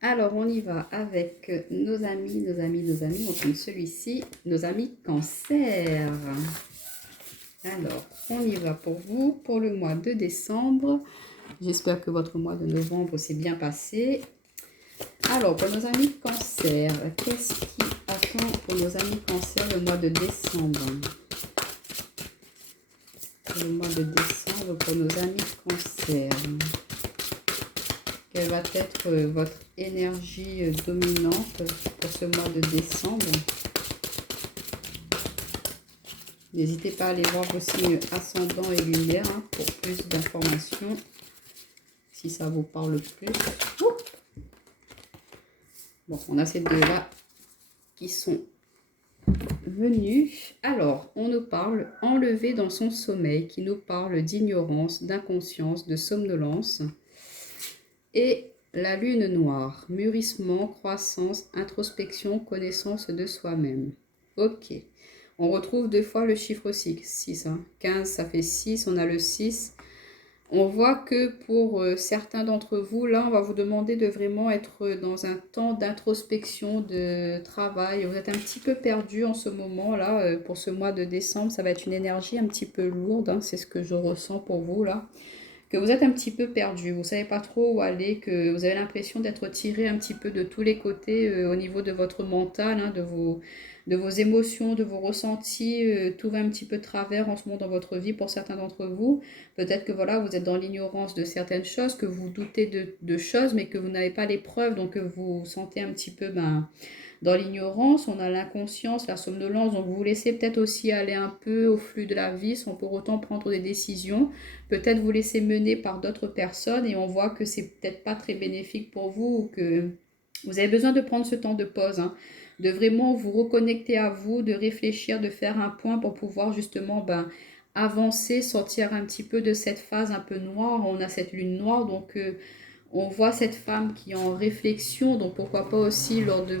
Alors, on y va avec nos amis, nos amis, nos amis. On prend celui-ci, nos amis Cancer. Alors, on y va pour vous, pour le mois de décembre. J'espère que votre mois de novembre s'est bien passé. Alors, pour nos amis Cancer, qu'est-ce qui attend pour nos amis Cancer le mois de décembre? Le mois de décembre pour nos amis Cancer. Quelle va être votre énergie dominante pour ce mois de décembre? N'hésitez pas à aller voir vos signes ascendants et lumière pour plus d'informations, si ça vous parle plus. Oups. Bon, on a ces deux-là qui sont venus. Alors, on nous parle enlevé dans son sommeil, qui nous parle d'ignorance, d'inconscience, de somnolence. Et la lune noire, mûrissement, croissance, introspection, connaissance de soi-même. Ok. On retrouve deux fois le chiffre 6. 15, ça fait 6. On a le 6. On voit que pour certains d'entre vous, là, on va vous demander de vraiment être dans un temps d'introspection, de travail. Vous êtes un petit peu perdu en ce moment-là. Pour ce mois de décembre, ça va être une énergie un petit peu lourde. C'est ce que je ressens pour vous, là. Que vous êtes un petit peu perdu, vous ne savez pas trop où aller, que vous avez l'impression d'être tiré un petit peu de tous les côtés au niveau de votre mental, de vos émotions, de vos ressentis, tout va un petit peu de travers en ce moment dans votre vie pour certains d'entre vous. Peut-être que voilà, vous êtes dans l'ignorance de certaines choses, que vous doutez de choses, mais que vous n'avez pas les preuves, donc que vous vous sentez un petit peu dans l'ignorance. On a l'inconscience, la somnolence, donc vous vous laissez peut-être aussi aller un peu au flux de la vie sans pour autant prendre des décisions. Peut-être vous laisser mener par d'autres personnes et on voit que c'est peut-être pas très bénéfique pour vous ou que vous avez besoin de prendre ce temps de pause, de vraiment vous reconnecter à vous, de réfléchir, de faire un point pour pouvoir justement avancer, sortir un petit peu de cette phase un peu noire. On a cette lune noire, donc on voit cette femme qui est en réflexion, donc pourquoi pas aussi lors de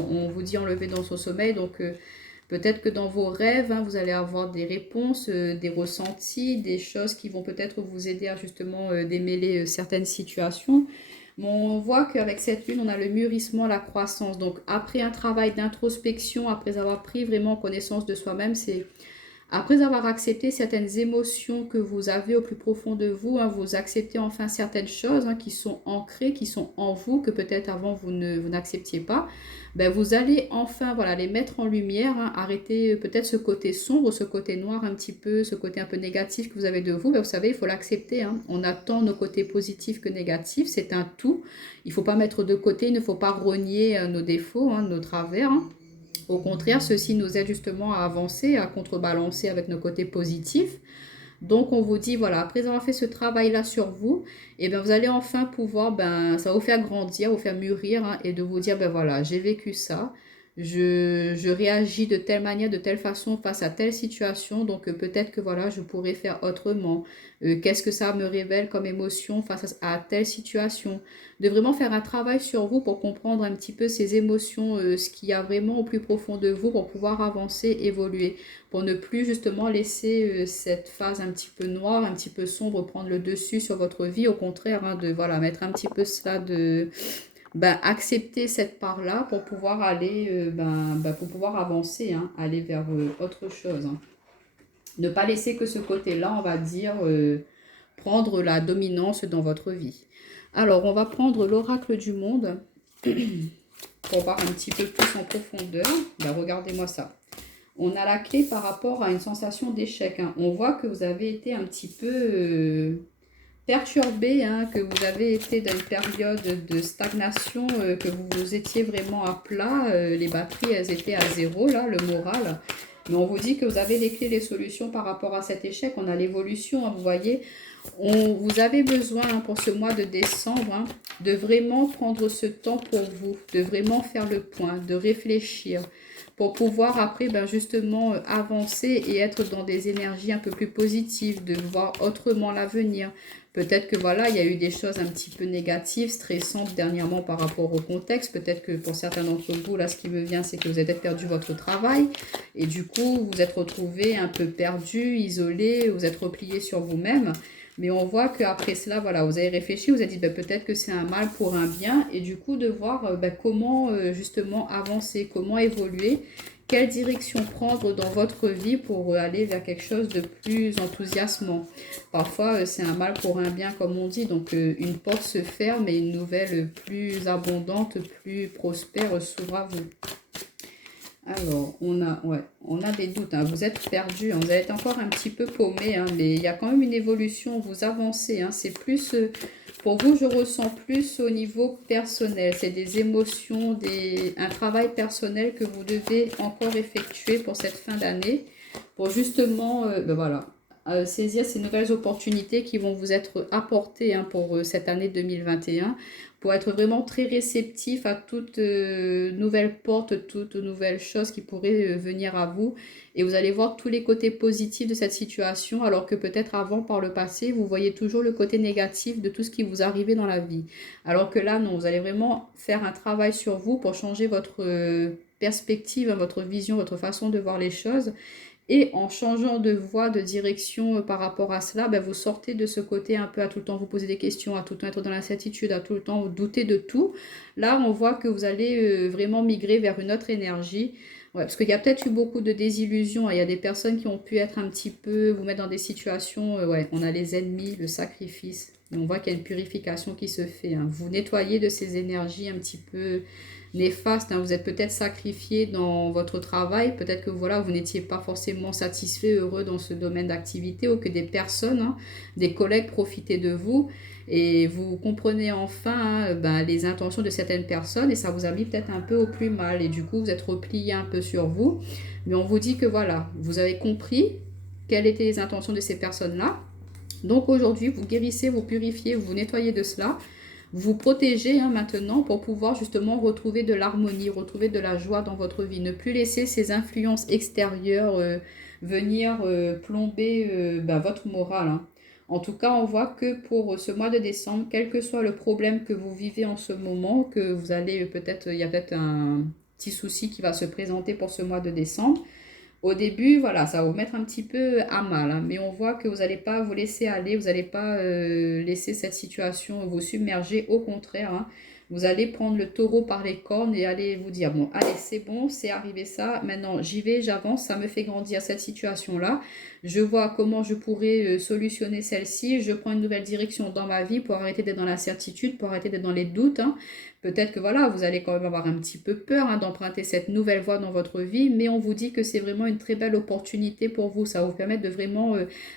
on vous dit enlever dans son sommeil, donc peut-être que dans vos rêves, vous allez avoir des réponses, des ressentis, des choses qui vont peut-être vous aider à justement démêler certaines situations. Mais on voit qu'avec cette lune, on a le mûrissement, la croissance. Donc après un travail d'introspection, après avoir pris vraiment connaissance de soi-même, c'est après avoir accepté certaines émotions que vous avez au plus profond de vous, vous acceptez enfin certaines choses qui sont ancrées, qui sont en vous, que peut-être avant vous n'acceptiez pas, vous allez enfin voilà, les mettre en lumière, arrêter peut-être ce côté sombre, ce côté noir un petit peu, ce côté un peu négatif que vous avez de vous. Vous savez, il faut l'accepter. On a tant nos côtés positifs que négatifs, c'est un tout. Il ne faut pas mettre de côté, il ne faut pas rogner nos défauts, nos travers. Au contraire, ceci nous aide justement à avancer, à contrebalancer avec nos côtés positifs. Donc on vous dit, voilà, après avoir fait ce travail-là sur vous, et bien vous allez enfin pouvoir, ça va vous faire grandir, vous faire mûrir, et de vous dire, voilà, j'ai vécu ça, je réagis de telle manière, de telle façon face à telle situation, donc peut-être que voilà, je pourrais faire autrement. Qu'est-ce que ça me révèle comme émotion face à telle situation? De vraiment faire un travail sur vous pour comprendre un petit peu ces émotions, ce qu'il y a vraiment au plus profond de vous pour pouvoir avancer, évoluer, pour ne plus justement laisser cette phase un petit peu noire, un petit peu sombre prendre le dessus sur votre vie. Au contraire, de voilà, mettre un petit peu cela de accepter cette part-là pour pouvoir aller, pour pouvoir avancer, aller vers autre chose. Ne pas laisser que ce côté-là, on va dire, prendre la dominance dans votre vie. Alors, on va prendre l'oracle du monde pour voir un petit peu plus en profondeur. Regardez-moi ça. On a la clé par rapport à une sensation d'échec. On voit que vous avez été un petit peu perturbé, que vous avez été dans une période de stagnation, que vous étiez vraiment à plat. Les batteries, elles étaient à zéro, là, le moral. Mais on vous dit que vous avez les clés, les solutions par rapport à cet échec. On a l'évolution, vous voyez. Vous avez besoin pour ce mois de décembre de vraiment prendre ce temps pour vous, de vraiment faire le point, de réfléchir pour pouvoir après justement avancer et être dans des énergies un peu plus positives, de voir autrement l'avenir. Peut-être que voilà, il y a eu des choses un petit peu négatives, stressantes dernièrement par rapport au contexte. Peut-être que pour certains d'entre vous, là, ce qui me vient, c'est que vous avez perdu votre travail. Et du coup, vous êtes retrouvé un peu perdu, isolé, vous êtes replié sur vous-même. Mais on voit qu'après cela, voilà, vous avez réfléchi, vous avez dit ben, peut-être que c'est un mal pour un bien. Et du coup, de voir ben, comment justement avancer, comment évoluer, quelle direction prendre dans votre vie pour aller vers quelque chose de plus enthousiasmant. Parfois, c'est un mal pour un bien, comme on dit. Donc, une porte se ferme et une nouvelle plus abondante, plus prospère s'ouvre à vous. Alors, on a des doutes, hein. Vous êtes perdu, hein. Vous êtes encore un petit peu paumé, hein, mais il y a quand même une évolution, vous avancez, hein. C'est plus, pour vous, je ressens plus au niveau personnel. C'est des émotions, un travail personnel que vous devez encore effectuer pour cette fin d'année, pour justement, ben voilà, saisir ces nouvelles opportunités qui vont vous être apportées, hein, pour cette année 2021, pour être vraiment très réceptif à toute nouvelle porte, toute nouvelle chose qui pourrait venir à vous. Et vous allez voir tous les côtés positifs de cette situation, alors que peut-être avant, par le passé, vous voyez toujours le côté négatif de tout ce qui vous arrivait dans la vie. Alors que là, non, vous allez vraiment faire un travail sur vous pour changer votre perspective, votre vision, votre façon de voir les choses. Et en changeant de voie, de direction par rapport à cela, ben, vous sortez de ce côté un peu à tout le temps vous poser des questions, à tout le temps être dans l'incertitude, à tout le temps vous douter de tout. Là, on voit que vous allez vraiment migrer vers une autre énergie. Ouais, parce qu'il y a peut-être eu beaucoup de désillusions, hein. Il y a des personnes qui ont pu être un petit peu, vous mettre dans des situations, ouais, on a les ennemis, le sacrifice. Et on voit qu'il y a une purification qui se fait, hein. Vous nettoyez de ces énergies un petit peu néfaste, hein. Vous êtes peut-être sacrifié dans votre travail, peut-être que voilà, vous n'étiez pas forcément satisfait, heureux dans ce domaine d'activité, ou que des personnes, hein, des collègues profitaient de vous, et vous comprenez enfin, hein, ben, les intentions de certaines personnes, et ça vous a mis peut-être un peu au plus mal, et du coup vous êtes replié un peu sur vous. Mais on vous dit que voilà, vous avez compris quelles étaient les intentions de ces personnes-là. Donc aujourd'hui, vous guérissez, vous purifiez, vous nettoyez de cela, vous protégez, hein, maintenant, pour pouvoir justement retrouver de l'harmonie, retrouver de la joie dans votre vie. Ne plus laisser ces influences extérieures venir plomber ben, votre morale, hein. En tout cas, on voit que pour ce mois de décembre, quel que soit le problème que vous vivez en ce moment, que vous allez peut-être, il y a peut-être un petit souci qui va se présenter pour ce mois de décembre. Au début, voilà, ça va vous mettre un petit peu à mal, hein, mais on voit que vous n'allez pas vous laisser aller, vous n'allez pas laisser cette situation vous submerger. Au contraire, hein, vous allez prendre le taureau par les cornes et allez vous dire, bon, allez, c'est bon, c'est arrivé ça, maintenant j'y vais, j'avance, ça me fait grandir cette situation-là. Je vois comment je pourrais solutionner celle-ci, je prends une nouvelle direction dans ma vie pour arrêter d'être dans l'incertitude, pour arrêter d'être dans les doutes, hein. Peut-être que voilà, vous allez quand même avoir un petit peu peur, hein, d'emprunter cette nouvelle voie dans votre vie, mais on vous dit que c'est vraiment une très belle opportunité pour vous. Ça va vous permettre de vraiment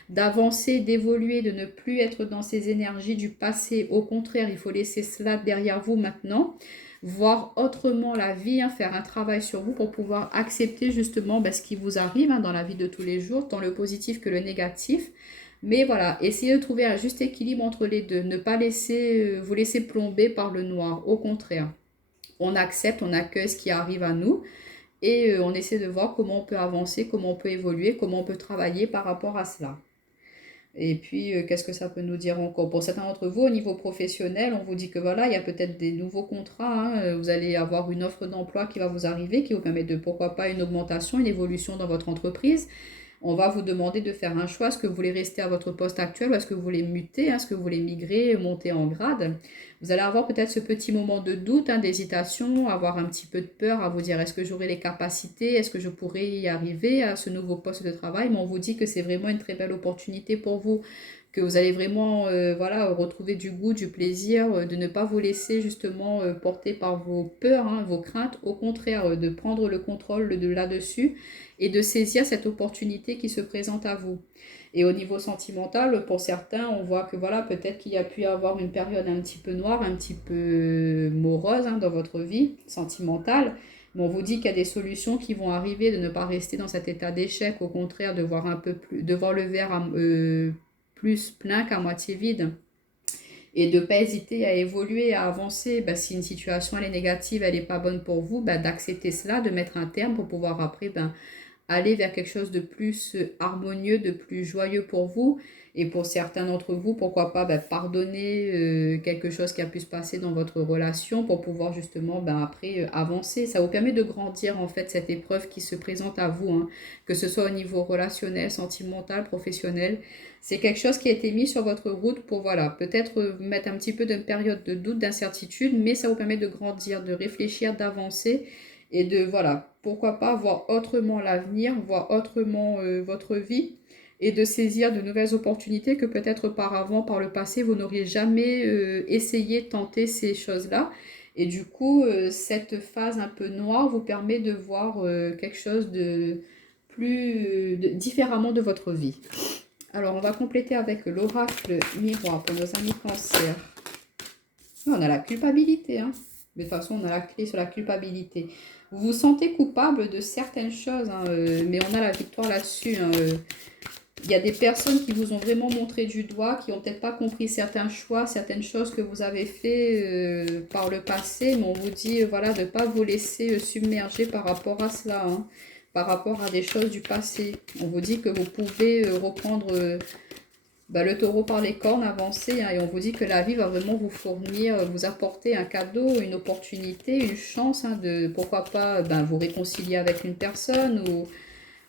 d'avancer, d'évoluer, de ne plus être dans ces énergies du passé. Au contraire, il faut laisser cela derrière vous maintenant, voir autrement la vie, hein, faire un travail sur vous pour pouvoir accepter justement ben, ce qui vous arrive, hein, dans la vie de tous les jours, tant le positif que le négatif. Mais voilà, essayez de trouver un juste équilibre entre les deux. Ne pas vous laisser plomber par le noir. Au contraire, on accepte, on accueille ce qui arrive à nous et on essaie de voir comment on peut avancer, comment on peut évoluer, comment on peut travailler par rapport à cela. Et puis, qu'est-ce que ça peut nous dire encore? Pour certains d'entre vous, au niveau professionnel, on vous dit que voilà, il y a peut-être des nouveaux contrats, hein. Vous allez avoir une offre d'emploi qui va vous arriver, qui vous permet de, pourquoi pas, une augmentation, une évolution dans votre entreprise. On va vous demander de faire un choix. Est-ce que vous voulez rester à votre poste actuel ou est-ce que vous voulez muter? Est-ce que vous voulez migrer, monter en grade? Vous allez avoir peut-être ce petit moment de doute, hein, d'hésitation, avoir un petit peu de peur à vous dire est-ce que j'aurai les capacités? Est-ce que je pourrai y arriver à ce nouveau poste de travail? Mais on vous dit que c'est vraiment une très belle opportunité pour vous, que vous allez vraiment voilà, retrouver du goût, du plaisir, de ne pas vous laisser justement porter par vos peurs, hein, vos craintes. Au contraire, de prendre le contrôle de là-dessus et de saisir cette opportunité qui se présente à vous. Et au niveau sentimental, pour certains, on voit que voilà, peut-être qu'il y a pu y avoir une période un petit peu noire, un petit peu morose, hein, dans votre vie sentimentale. Mais on vous dit qu'il y a des solutions qui vont arriver, de ne pas rester dans cet état d'échec, au contraire, de voir un peu plus, de voir le verre plus plein qu'à moitié vide. Et de ne pas hésiter à évoluer, à avancer. Ben, si une situation elle est négative, elle n'est pas bonne pour vous, ben, d'accepter cela, de mettre un terme pour pouvoir après ben, aller vers quelque chose de plus harmonieux, de plus joyeux pour vous. Et pour certains d'entre vous, pourquoi pas pardonner quelque chose qui a pu se passer dans votre relation pour pouvoir justement après avancer. Ça vous permet de grandir en fait cette épreuve qui se présente à vous, hein, que ce soit au niveau relationnel, sentimental, professionnel. C'est quelque chose qui a été mis sur votre route pour voilà, peut-être mettre un petit peu d'une période de doute, d'incertitude, mais ça vous permet de grandir, de réfléchir, d'avancer et de voilà, pourquoi pas voir autrement l'avenir, voir autrement votre vie et de saisir de nouvelles opportunités que peut-être auparavant, par le passé, vous n'auriez jamais essayé, tenté ces choses-là. Et du coup, cette phase un peu noire vous permet de voir quelque chose de plus différemment de votre vie. Alors, on va compléter avec l'oracle miroir pour nos amis cancer. On a la culpabilité, hein. De toute façon, on a la clé sur la culpabilité. Vous vous sentez coupable de certaines choses, hein, mais on a la victoire là-dessus, hein, il y a des personnes qui vous ont vraiment montré du doigt, qui n'ont peut-être pas compris certains choix, certaines choses que vous avez fait par le passé, mais on vous dit voilà, de ne pas vous laisser submerger par rapport à cela, hein, par rapport à des choses du passé. On vous dit que vous pouvez reprendre le taureau par les cornes, avancer, hein, et on vous dit que la vie va vraiment vous fournir, vous apporter un cadeau, une opportunité, une chance, hein, de pourquoi pas vous réconcilier avec une personne ou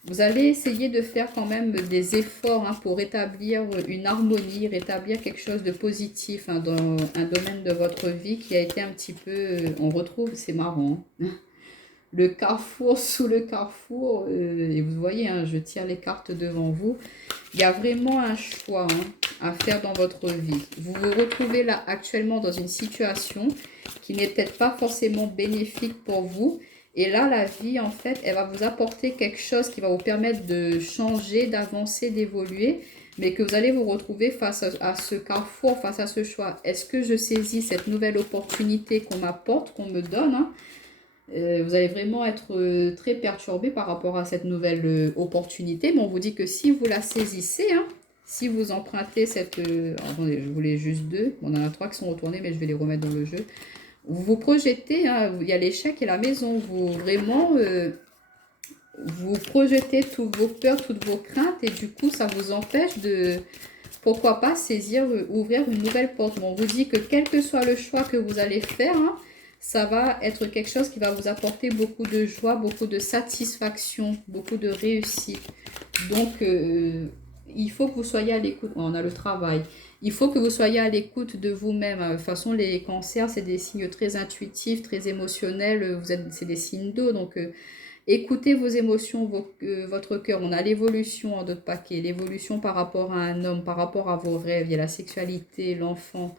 vous allez essayer de faire quand même des efforts hein, pour rétablir une harmonie, rétablir quelque chose de positif hein, dans un domaine de votre vie qui a été un petit peu... on retrouve, c'est marrant, hein, le carrefour sous le carrefour. Et vous voyez, hein, je tire les cartes devant vous. Il y a vraiment un choix hein, à faire dans votre vie. Vous vous retrouvez là actuellement dans une situation qui n'est peut-être pas forcément bénéfique pour vous. Et là, la vie, en fait, elle va vous apporter quelque chose qui va vous permettre de changer, d'avancer, d'évoluer, mais que vous allez vous retrouver face à ce carrefour, face à ce choix. Est-ce que je saisis cette nouvelle opportunité qu'on m'apporte, qu'on me donne hein? Vous allez vraiment être très perturbé par rapport à cette nouvelle opportunité, mais on vous dit que si vous la saisissez, hein, si vous empruntez cette... attendez, je voulais juste deux, on en a trois qui sont retournés, mais je vais les remettre dans le jeu. Vous vous projetez, hein, il y a l'échec et la maison. Vous vraiment, vous projetez toutes vos peurs, toutes vos craintes et du coup, ça vous empêche de, pourquoi pas, saisir, ouvrir une nouvelle porte. Bon, on vous dit que quel que soit le choix que vous allez faire, hein, ça va être quelque chose qui va vous apporter beaucoup de joie, beaucoup de satisfaction, beaucoup de réussite. Donc, il faut que vous soyez à l'écoute. On a le travail. Il faut que vous soyez à l'écoute de vous-même. De toute façon, les cancers, c'est des signes très intuitifs, très émotionnels. C'est des signes d'eau. Donc, écoutez vos émotions, votre cœur. On a l'évolution en d'autres paquets. L'évolution par rapport à un homme, par rapport à vos rêves. Il y a la sexualité, l'enfant.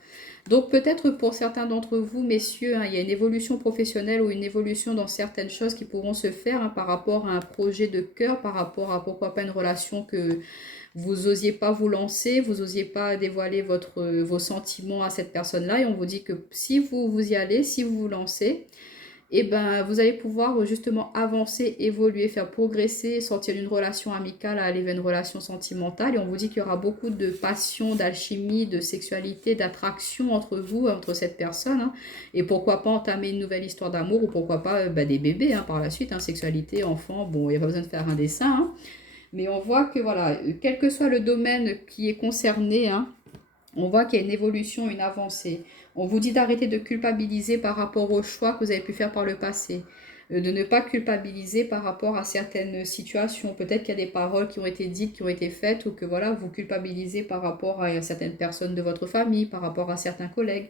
Donc, peut-être pour certains d'entre vous, messieurs, hein, il y a une évolution professionnelle ou une évolution dans certaines choses qui pourront se faire hein, par rapport à un projet de cœur, par rapport à pourquoi pas une relation que vous n'osiez pas vous lancer, vous n'osiez pas dévoiler vos sentiments à cette personne-là. Et on vous dit que si vous y allez, si vous vous lancez, et vous allez pouvoir justement avancer, évoluer, faire progresser, sortir d'une relation amicale à aller vers une relation sentimentale. Et on vous dit qu'il y aura beaucoup de passion, d'alchimie, de sexualité, d'attraction entre vous, entre cette personne. Hein. Et pourquoi pas entamer une nouvelle histoire d'amour ou pourquoi pas des bébés hein, par la suite. Hein, sexualité, enfant, bon, il n'y a pas besoin de faire un dessin. Hein. Mais on voit que voilà, quel que soit le domaine qui est concerné, hein, on voit qu'il y a une évolution, une avancée. On vous dit d'arrêter de culpabiliser par rapport aux choix que vous avez pu faire par le passé. De ne pas culpabiliser par rapport à certaines situations. Peut-être qu'il y a des paroles qui ont été dites, qui ont été faites, ou que voilà, vous culpabilisez par rapport à certaines personnes de votre famille, par rapport à certains collègues.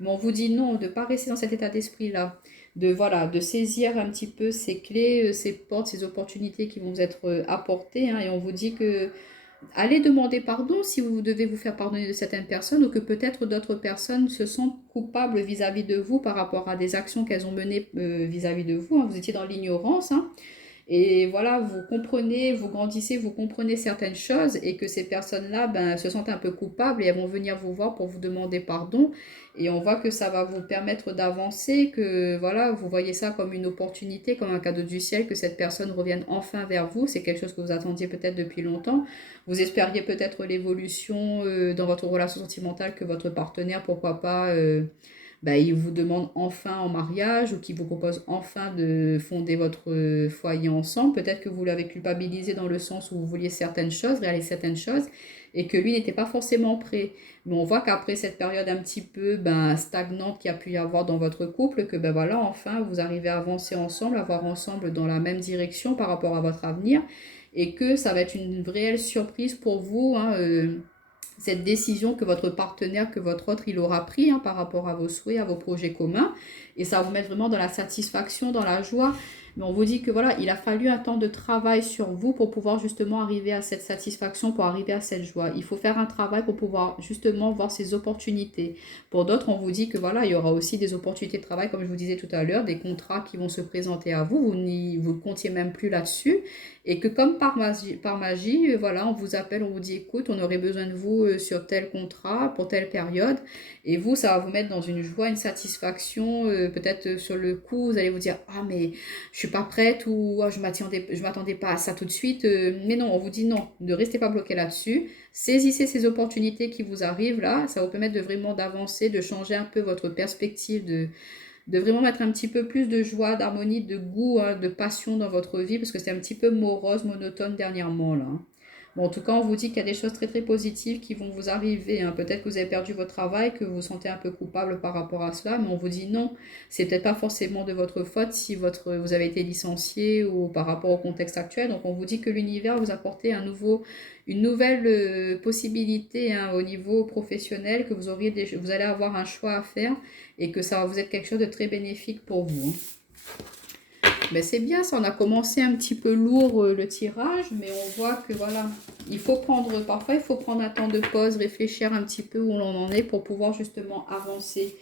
Mais on vous dit non, de ne pas rester dans cet état d'esprit-là. De saisir un petit peu ces clés, ces portes, ces opportunités qui vont vous être apportées. Hein, et on vous dit que allez demander pardon si vous devez vous faire pardonner de certaines personnes ou que peut-être d'autres personnes se sentent coupables vis-à-vis de vous par rapport à des actions qu'elles ont menées vis-à-vis de vous. Hein. Vous étiez dans l'ignorance. Hein. Et voilà, vous comprenez, vous grandissez, vous comprenez certaines choses et que ces personnes-là se sentent un peu coupables et elles vont venir vous voir pour vous demander pardon. Et on voit que ça va vous permettre d'avancer, que voilà, vous voyez ça comme une opportunité, comme un cadeau du ciel, que cette personne revienne enfin vers vous. C'est quelque chose que vous attendiez peut-être depuis longtemps. Vous espériez peut-être l'évolution dans votre relation sentimentale, que votre partenaire, pourquoi pas... ben, il vous demande enfin en mariage ou qui vous propose enfin de fonder votre foyer ensemble. Peut-être que vous l'avez culpabilisé dans le sens où vous vouliez certaines choses, réaliser certaines choses, et que lui n'était pas forcément prêt. Mais on voit qu'après cette période un petit peu ben, stagnante qu'il y a pu y avoir dans votre couple, que ben voilà, enfin, vous arrivez à avancer ensemble, à voir ensemble dans la même direction par rapport à votre avenir, et que ça va être une réelle surprise pour vous, hein, cette décision que votre partenaire, que votre autre, il aura pris hein, par rapport à vos souhaits, à vos projets communs. Et ça va vous mettre vraiment dans la satisfaction, dans la joie. Mais on vous dit que voilà, il a fallu un temps de travail sur vous pour pouvoir justement arriver à cette satisfaction, pour arriver à cette joie. Il faut faire un travail pour pouvoir justement voir ces opportunités. Pour d'autres, on vous dit que voilà, il y aura aussi des opportunités de travail, comme je vous disais tout à l'heure, des contrats qui vont se présenter à vous. Vous ne comptiez même plus là-dessus. Et que comme par magie, voilà, on vous appelle, on vous dit, écoute, on aurait besoin de vous sur tel contrat, pour telle période. Et vous, ça va vous mettre dans une joie, une satisfaction. Peut-être sur le coup, vous allez vous dire, ah mais je suis pas prête ou ah, je m'attendais pas à ça tout de suite. Mais non, on vous dit non, ne restez pas bloqué là-dessus. Saisissez ces opportunités qui vous arrivent là. Ça va vous permettre de vraiment d'avancer, de changer un peu votre perspective, de vraiment mettre un petit peu plus de joie, d'harmonie, de goût, hein, de passion dans votre vie, parce que c'est un petit peu morose, monotone dernièrement, là. Bon, en tout cas, on vous dit qu'il y a des choses très très positives qui vont vous arriver, hein. Peut-être que vous avez perdu votre travail, que vous vous sentez un peu coupable par rapport à cela, mais on vous dit non, c'est peut-être pas forcément de votre faute si vous avez été licencié ou par rapport au contexte actuel. Donc on vous dit que l'univers vous apporte une nouvelle possibilité hein, au niveau professionnel, que vous allez avoir un choix à faire et que ça va vous être quelque chose de très bénéfique pour vous. Ben c'est bien, ça on a commencé un petit peu lourd le tirage, mais on voit que voilà, parfois il faut prendre un temps de pause, réfléchir un petit peu où l'on en est pour pouvoir justement avancer,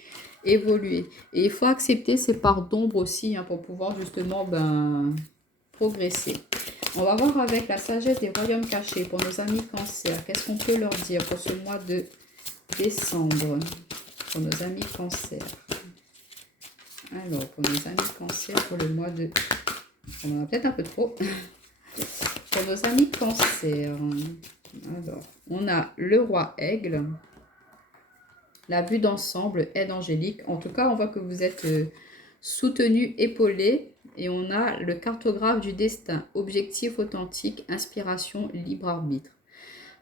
évoluer. Et il faut accepter ces parts d'ombre aussi hein, pour pouvoir justement progresser. On va voir avec la sagesse des royaumes cachés pour nos amis cancer. Qu'est-ce qu'on peut leur dire pour ce mois de décembre pour nos amis cancer? Alors, pour nos amis cancer, pour le mois de... On en a peut-être un peu trop. Pour nos amis cancer, alors, on a le roi aigle, la vue d'ensemble, aide angélique. En tout cas, on voit que vous êtes soutenu, épaulé. Et on a le cartographe du destin, objectif authentique, inspiration, libre arbitre.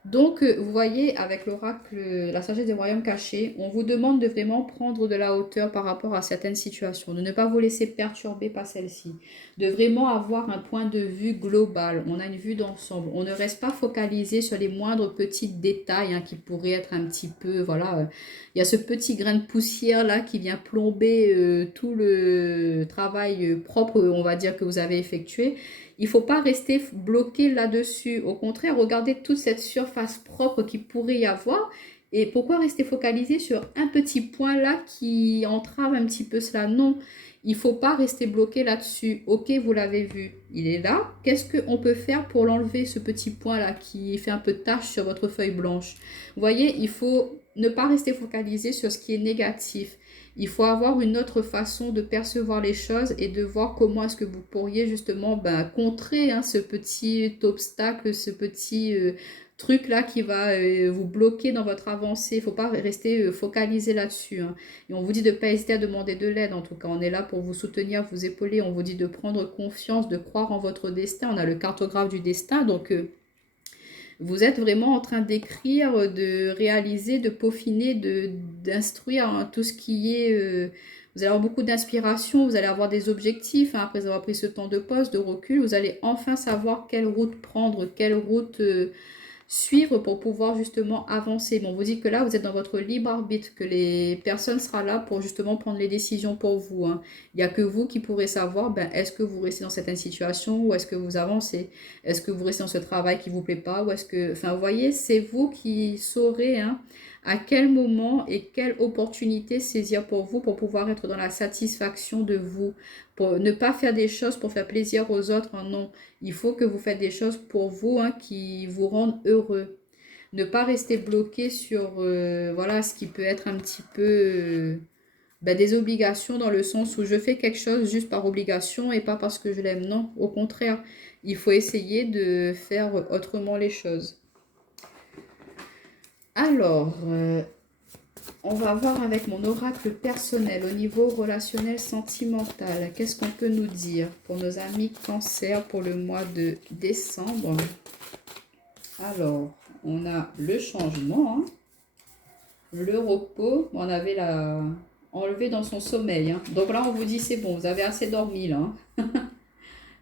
Donc, vous voyez, avec l'oracle, la sagesse des royaumes cachés, on vous demande de vraiment prendre de la hauteur par rapport à certaines situations, de ne pas vous laisser perturber par celle-ci, de vraiment avoir un point de vue global, on a une vue d'ensemble, on ne reste pas focalisé sur les moindres petits détails hein, qui pourraient être un petit peu, voilà, il y a ce petit grain de poussière là qui vient plomber tout le travail propre, on va dire, que vous avez effectué. Il ne faut pas rester bloqué là-dessus. Au contraire, regardez toute cette surface propre qu'il pourrait y avoir. Et pourquoi rester focalisé sur un petit point là qui entrave un petit peu cela? Non, il ne faut pas rester bloqué là-dessus. Ok, vous l'avez vu, il est là. Qu'est-ce qu'on peut faire pour l'enlever, ce petit point là qui fait un peu de tache sur votre feuille blanche? Vous voyez, il faut ne pas rester focalisé sur ce qui est négatif. Il faut avoir une autre façon de percevoir les choses et de voir comment est-ce que vous pourriez justement contrer hein, ce petit obstacle, ce petit truc là qui va vous bloquer dans votre avancée. Il ne faut pas rester focalisé là-dessus. Hein. Et on vous dit de ne pas hésiter à demander de l'aide. En tout cas, on est là pour vous soutenir, vous épauler. On vous dit de prendre confiance, de croire en votre destin. On a le cartographe du destin. Donc, vous êtes vraiment en train d'écrire, de réaliser, de peaufiner, d'instruire hein, tout ce qui est... vous allez avoir beaucoup d'inspiration, vous allez avoir des objectifs. Hein, après avoir pris ce temps de pause, de recul, vous allez enfin savoir quelle route prendre, quelle route suivre pour pouvoir justement avancer. Bon, on vous dit que là, vous êtes dans votre libre arbitre, que les personnes seront là pour justement prendre les décisions pour vous. Hein. Il n'y a que vous qui pourrez savoir, est-ce que vous restez dans certaines situations ou est-ce que vous avancez? Est-ce que vous restez dans ce travail qui ne vous plaît pas ou est-ce que... Enfin, vous voyez, c'est vous qui saurez hein, à quel moment et quelle opportunité saisir pour vous pour pouvoir être dans la satisfaction de vous. Pour ne pas faire des choses pour faire plaisir aux autres, hein, non. Il faut que vous faites des choses pour vous hein, qui vous rendent heureux. Ne pas rester bloqué sur voilà, ce qui peut être un petit peu des obligations dans le sens où je fais quelque chose juste par obligation et pas parce que je l'aime. Non, au contraire, il faut essayer de faire autrement les choses. Alors, On va voir avec mon oracle personnel au niveau relationnel sentimental. Qu'est-ce qu'on peut nous dire pour nos amis cancer pour le mois de décembre? Alors, on a le changement, hein, le repos. On avait la enlevé dans son sommeil, hein. Donc là, on vous dit c'est bon, vous avez assez dormi là, hein.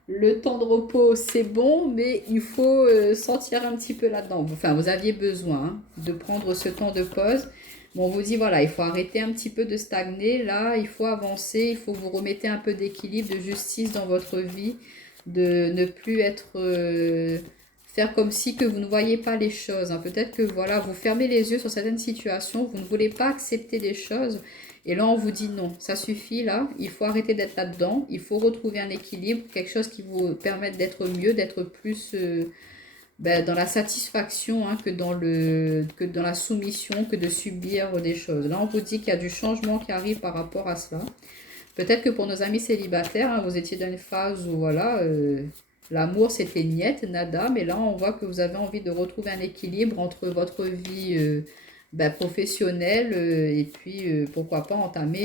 Le temps de repos, c'est bon, mais il faut sortir un petit peu là-dedans. Enfin, vous aviez besoin, hein, de prendre ce temps de pause. Bon, on vous dit, voilà, il faut arrêter un petit peu de stagner. Là, il faut avancer, il faut vous remettre un peu d'équilibre, de justice dans votre vie, de ne plus être... faire comme si que vous ne voyez pas les choses, hein. Peut-être que, voilà, vous fermez les yeux sur certaines situations, vous ne voulez pas accepter les choses. Et là, on vous dit non, ça suffit là, il faut arrêter d'être là-dedans, il faut retrouver un équilibre, quelque chose qui vous permette d'être mieux, d'être plus dans la satisfaction, hein, que dans la soumission, que de subir des choses. Là, on vous dit qu'il y a du changement qui arrive par rapport à cela. Peut-être que pour nos amis célibataires, hein, vous étiez dans une phase où voilà, l'amour c'était niette, nada, mais là on voit que vous avez envie de retrouver un équilibre entre votre vie professionnelle et puis pourquoi pas entamer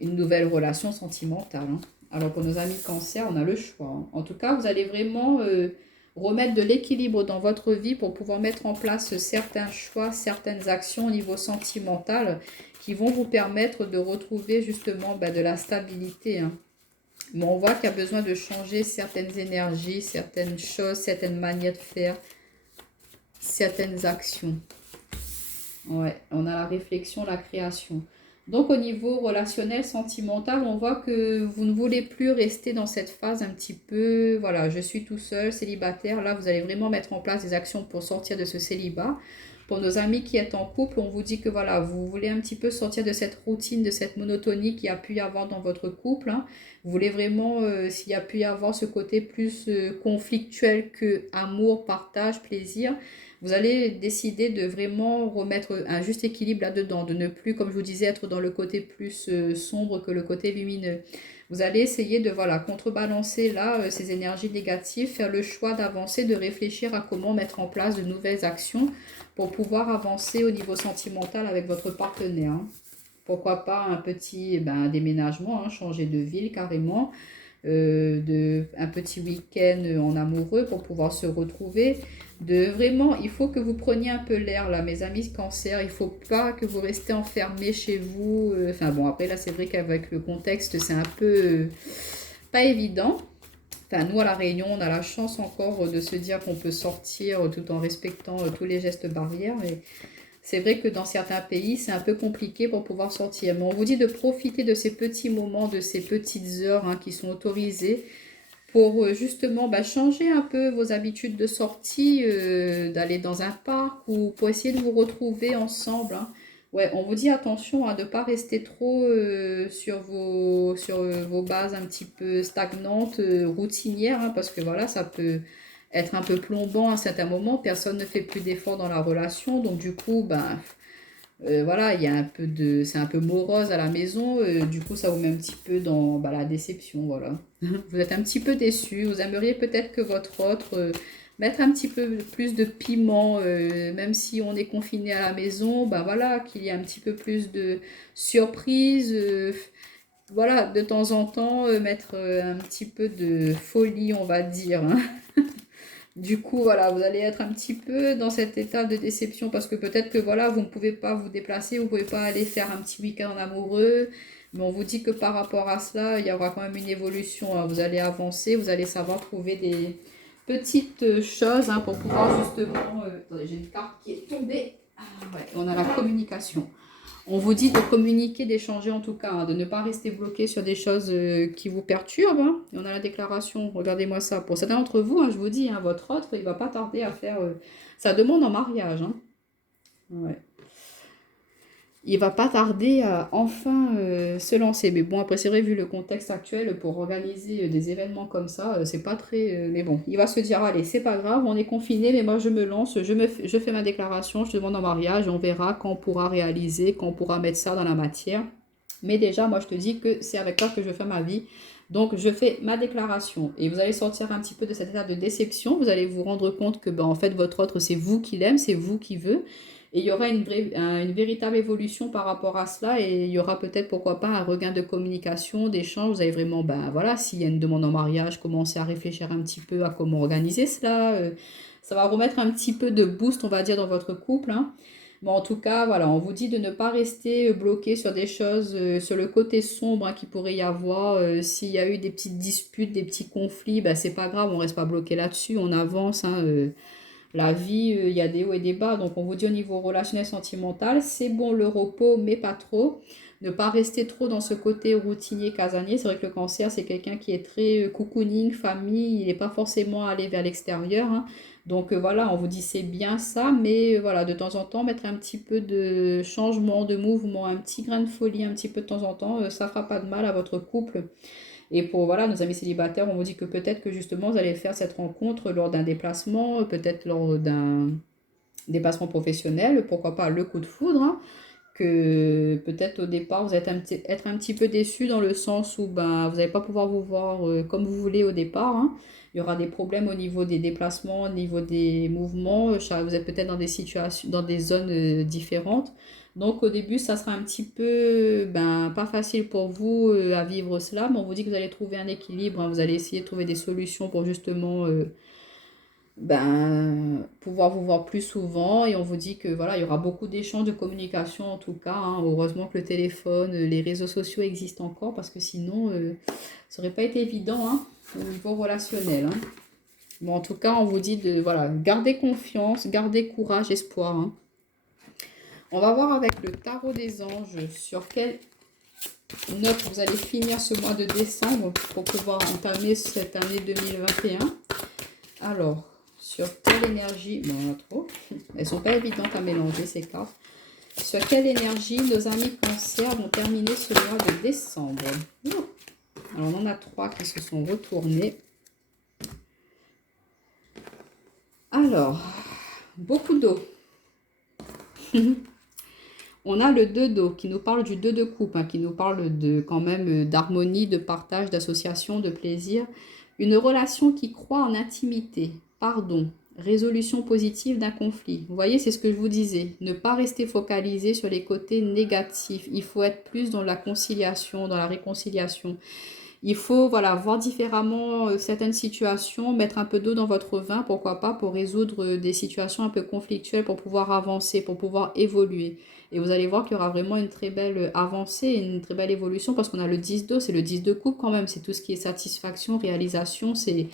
une nouvelle relation sentimentale, hein. Alors pour nos amis cancer, on a le choix, hein. En tout cas, vous allez vraiment remettre de l'équilibre dans votre vie pour pouvoir mettre en place certains choix, certaines actions au niveau sentimental qui vont vous permettre de retrouver justement de la stabilité, hein. Mais on voit qu'il y a besoin de changer certaines énergies, certaines choses, certaines manières de faire, certaines actions. Ouais, on a la réflexion, la création. Donc au niveau relationnel, sentimental, on voit que vous ne voulez plus rester dans cette phase un petit peu, voilà, je suis tout seul, célibataire. Là, vous allez vraiment mettre en place des actions pour sortir de ce célibat. Pour nos amis qui êtes en couple, on vous dit que voilà, vous voulez un petit peu sortir de cette routine, de cette monotonie qu'il y a pu y avoir dans votre couple, hein. Vous voulez vraiment, s'il y a pu y avoir ce côté plus conflictuel que amour, partage, plaisir, vous allez décider de vraiment remettre un juste équilibre là-dedans, de ne plus, comme je vous disais, être dans le côté plus sombre que le côté lumineux. Vous allez essayer de voilà, contrebalancer là ces énergies négatives, faire le choix d'avancer, de réfléchir à comment mettre en place de nouvelles actions pour pouvoir avancer au niveau sentimental avec votre partenaire, hein. Pourquoi pas un petit déménagement, hein, changer de ville carrément, un petit week-end en amoureux pour pouvoir se retrouver. Vraiment, il faut que vous preniez un peu l'air là, mes amis cancer. Il ne faut pas que vous restez enfermés chez vous. Enfin bon, après là, c'est vrai qu'avec le contexte, c'est un peu pas évident. Enfin, nous, à La Réunion, on a la chance encore de se dire qu'on peut sortir tout en respectant tous les gestes barrières. Et c'est vrai que dans certains pays, c'est un peu compliqué pour pouvoir sortir. Mais on vous dit de profiter de ces petits moments, de ces petites heures, hein, qui sont autorisées pour justement changer un peu vos habitudes de sortie, d'aller dans un parc ou pour essayer de vous retrouver ensemble, hein. Ouais, on vous dit attention à ne pas rester trop sur vos bases un petit peu stagnantes, routinières, hein, parce que voilà, ça peut être un peu plombant à certains moments. Personne ne fait plus d'efforts dans la relation, donc du coup, voilà, il y a un peu de, c'est un peu morose à la maison. Du coup, ça vous met un petit peu dans la déception, voilà. Vous êtes un petit peu déçu. Vous aimeriez peut-être que votre autre mettre un petit peu plus de piment, même si on est confiné à la maison. Voilà, qu'il y ait un petit peu plus de surprise. Voilà, de temps en temps, mettre un petit peu de folie, on va dire, hein. Du coup, voilà, vous allez être un petit peu dans cet état de déception parce que peut-être que voilà, vous ne pouvez pas vous déplacer, vous ne pouvez pas aller faire un petit week-end en amoureux. Mais on vous dit que par rapport à cela, il y aura quand même une évolution, hein. Vous allez avancer, vous allez savoir trouver des petites choses, hein, pour pouvoir justement... attendez, j'ai une carte qui est tombée. Ah, ouais, on a la communication. On vous dit de communiquer, d'échanger en tout cas, hein, de ne pas rester bloqué sur des choses qui vous perturbent, hein. Et on a la déclaration, regardez-moi ça. Pour certains d'entre vous, hein, je vous dis, hein, votre autre, il ne va pas tarder à faire sa demande en mariage, hein. Ouais. Il va pas tarder à enfin se lancer. Mais bon, après, c'est vrai, vu le contexte actuel, pour organiser des événements comme ça, c'est pas très... mais bon, il va se dire, allez, c'est pas grave, on est confiné, mais moi je me lance, je fais ma déclaration, je demande en mariage, on verra quand on pourra réaliser, quand on pourra mettre ça dans la matière. Mais déjà, moi je te dis que c'est avec toi que je fais ma vie. Donc, je fais ma déclaration et vous allez sortir un petit peu de cet état de déception. Vous allez vous rendre compte que, en fait, votre autre, c'est vous qui l'aime, c'est vous qui veut. Et il y aura une véritable évolution par rapport à cela et il y aura peut-être, pourquoi pas, un regain de communication, d'échange. Vous allez vraiment, ben voilà, s'il y a une demande en mariage, commencer à réfléchir un petit peu à comment organiser cela. Ça va remettre un petit peu de boost, on va dire, dans votre couple, hein. Bon, en tout cas, voilà, on vous dit de ne pas rester bloqué sur des choses, sur le côté sombre, hein, qu'il pourrait y avoir. S'il y a eu des petites disputes, des petits conflits, ben, c'est pas grave, on reste pas bloqué là-dessus, on avance, hein. La vie, il y a des hauts et des bas. Donc, on vous dit au niveau relationnel sentimental, c'est bon le repos, mais pas trop. Ne pas rester trop dans ce côté routinier, casanier. C'est vrai que le cancer, c'est quelqu'un qui est très cocooning, famille. Il n'est pas forcément allé vers l'extérieur, hein. Donc, voilà, on vous dit c'est bien ça. Mais voilà, de temps en temps, mettre un petit peu de changement, de mouvement, un petit grain de folie, un petit peu de temps en temps, ça ne fera pas de mal à votre couple. Et pour voilà, nos amis célibataires, on vous dit que peut-être que justement vous allez faire cette rencontre lors d'un déplacement, peut-être lors d'un déplacement professionnel, pourquoi pas le coup de foudre, hein, que peut-être au départ vous êtes être un petit peu déçu dans le sens où ben, vous n'allez pas pouvoir vous voir comme vous voulez au départ, hein. Il y aura des problèmes au niveau des déplacements, au niveau des mouvements. Vous êtes peut-être dans des situations, dans des zones différentes. Donc au début, ça sera un petit peu ben, pas facile pour vous à vivre cela, mais on vous dit que vous allez trouver un équilibre, hein. Vous allez essayer de trouver des solutions pour justement ben, pouvoir vous voir plus souvent et on vous dit que voilà, il y aura beaucoup d'échanges de communication en tout cas, hein. Heureusement que le téléphone, les réseaux sociaux existent encore parce que sinon, ça n'aurait pas été évident, hein, au niveau relationnel, hein. Bon, en tout cas, on vous dit de voilà, garder confiance, garder courage, espoir, hein. On va voir avec le tarot des anges sur quelle note vous allez finir ce mois de décembre pour pouvoir entamer cette année 2021. Alors, sur quelle énergie, bon, il y en a trop, elles sont pas évidentes à mélanger ces cartes. Sur quelle énergie nos amis cancer vont terminer ce mois de décembre? Alors, on en a 3 qui se sont retournés. Alors, beaucoup d'eau. On a le 2 d'eau qui nous parle du 2 de coupe, hein, qui nous parle de quand même d'harmonie, de partage, d'association, de plaisir. Une relation qui croit en intimité, pardon, résolution positive d'un conflit. Vous voyez, c'est ce que je vous disais. Ne pas rester focalisé sur les côtés négatifs. Il faut être plus dans la conciliation, dans la réconciliation. Il faut voilà, voir différemment certaines situations, mettre un peu d'eau dans votre vin, pourquoi pas, pour résoudre des situations un peu conflictuelles, pour pouvoir avancer, pour pouvoir évoluer. Et vous allez voir qu'il y aura vraiment une très belle avancée, une très belle évolution, parce qu'on a le 10 d'eau, c'est le 10 de coupe quand même, c'est tout ce qui est satisfaction, réalisation, c'est...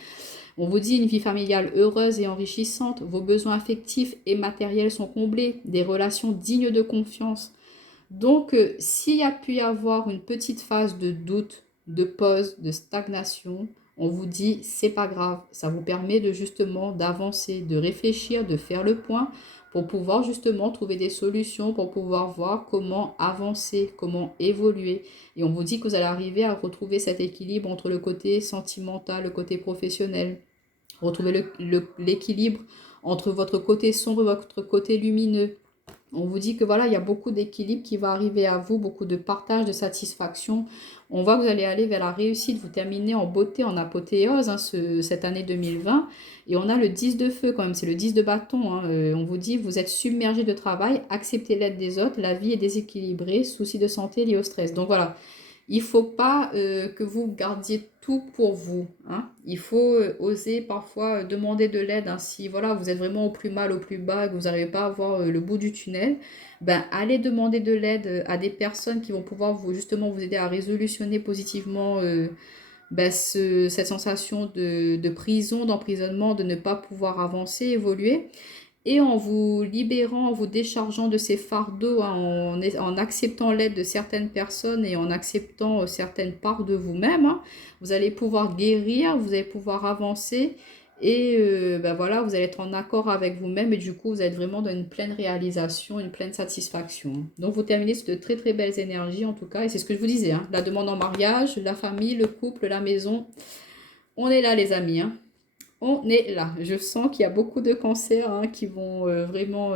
On vous dit une vie familiale heureuse et enrichissante, vos besoins affectifs et matériels sont comblés, des relations dignes de confiance. Donc, s'il y a pu y avoir une petite phase de doute, de pause, de stagnation, on vous dit c'est pas grave. Ça vous permet de justement d'avancer, de réfléchir, de faire le point pour pouvoir justement trouver des solutions, pour pouvoir voir comment avancer, comment évoluer. Et on vous dit que vous allez arriver à retrouver cet équilibre entre le côté sentimental, le côté professionnel, retrouver l'équilibre entre votre côté sombre et votre côté lumineux. On vous dit que voilà, il y a beaucoup d'équilibre qui va arriver à vous, beaucoup de partage, de satisfaction. On voit que vous allez aller vers la réussite, vous terminez en beauté, en apothéose, hein, cette année 2020. Et on a le 10 de feu quand même, c'est le 10 de bâton, hein. On vous dit, vous êtes submergé de travail, acceptez l'aide des autres, la vie est déséquilibrée, soucis de santé liés au stress. Donc voilà, il ne faut pas que vous gardiez tout pour vous, hein. Il faut oser parfois demander de l'aide, hein. Si voilà, vous êtes vraiment au plus mal, au plus bas, que vous n'arrivez pas à voir le bout du tunnel, ben, allez demander de l'aide à des personnes qui vont pouvoir vous, justement vous aider à résolutionner positivement ben, cette sensation de prison, d'emprisonnement, de ne pas pouvoir avancer, évoluer. Et en vous libérant, en vous déchargeant de ces fardeaux, hein, en acceptant l'aide de certaines personnes et en acceptant certaines parts de vous-même, hein, vous allez pouvoir guérir, vous allez pouvoir avancer et ben voilà, vous allez être en accord avec vous-même et du coup, vous êtes vraiment dans une pleine réalisation, une pleine satisfaction. Donc, vous terminez sur de très très belles énergies en tout cas et c'est ce que je vous disais, hein, la demande en mariage, la famille, le couple, la maison. On est là les amis, hein. On est là. Je sens qu'il y a beaucoup de cancers, hein, qui vont vraiment,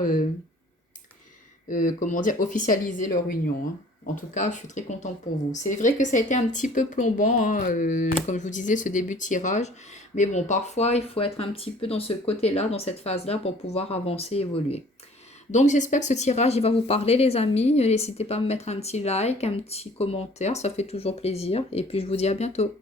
comment dire, officialiser leur union, hein. En tout cas, je suis très contente pour vous. C'est vrai que ça a été un petit peu plombant, hein, comme je vous disais, ce début de tirage. Mais bon, parfois, il faut être un petit peu dans ce côté-là, dans cette phase-là, pour pouvoir avancer, évoluer. Donc j'espère que ce tirage il va vous parler les amis. N'hésitez pas à me mettre un petit like, un petit commentaire, ça fait toujours plaisir. Et puis je vous dis à bientôt.